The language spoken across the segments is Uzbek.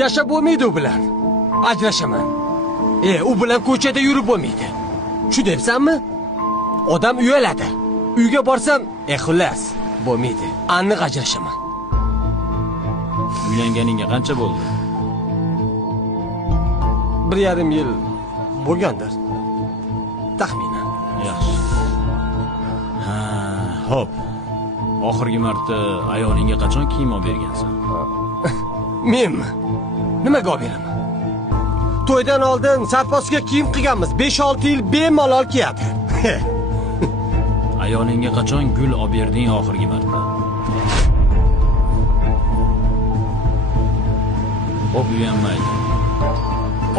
Yashab bo'lmaydi u bilan. Ajrashaman. U bilan ko'chada yurib bo'lmaydi. Shu debsanmi? Odam uyaladi. Uyga borsam, xullas, bo'lmaydi. Aniq ajrashaman. Uylanganingga qancha bo'ldi? 1,5 yil bo'lgandir. Taxminan. Yaxshi. Hop. Oxirgi marta ayolingga qachon kiyim olib bergansan? Menmi? Nimaga olib beraman? To'ydan oldin sarposga kiyim qilganmiz. 5-6 yil bemalol kiyadi. Ayolingga qachon gul olib berding oxirgi marta? Xo'p, uylanmaydi.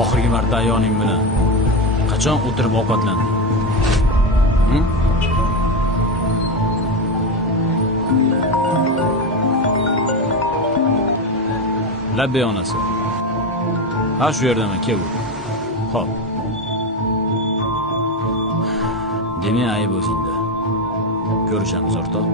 Oxirgi marta ayoling bilan qachon o'tirib ovqatlanding? Labbay onasi. Ha, shu yerdaman, kel. Xo'p. Demak, ayb o'zingda. Ko'rishamiz o'rtoq.